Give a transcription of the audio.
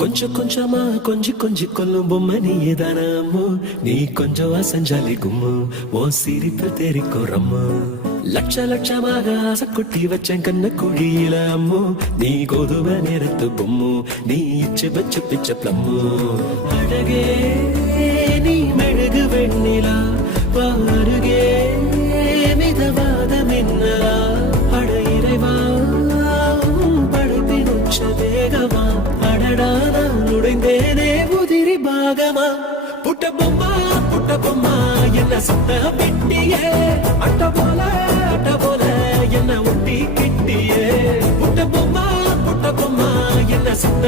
கொஞ்சம் கொஞ்சமா கொஞ்சி கொஞ்சி கொல்லும் பொம்மை நீயே தானே அம்மு. நீ கொஞ்சம் அசஞ்சாலே கும்மு, உன் சிரிப்பு தெரிக்கும் ரம்மு. லட்ச லட்சமாக ஆசை கொட்டி வச்சேன் கண்ண குழியில அம்மு. நீ கோதுமை நேரத்து பொம்மு, நீ இச்சு வச்சு பிச்ச பிளம்மு. அழகே நீ மெழுகு வெண்ணிலா, பாருகே மிதவாத மின்னலா. அட இறைவா படைப்பின் உச்ச வேகமா, அடடா நான் உடைந்தேனே உதிரி பாகமா. புட்ட பொம்மா என்ன சுத்த பெட்டியே, அட்ட போல என்ன ஒட்டி கிட்டியே. புட்ட பொம்மா என்ன சுத்த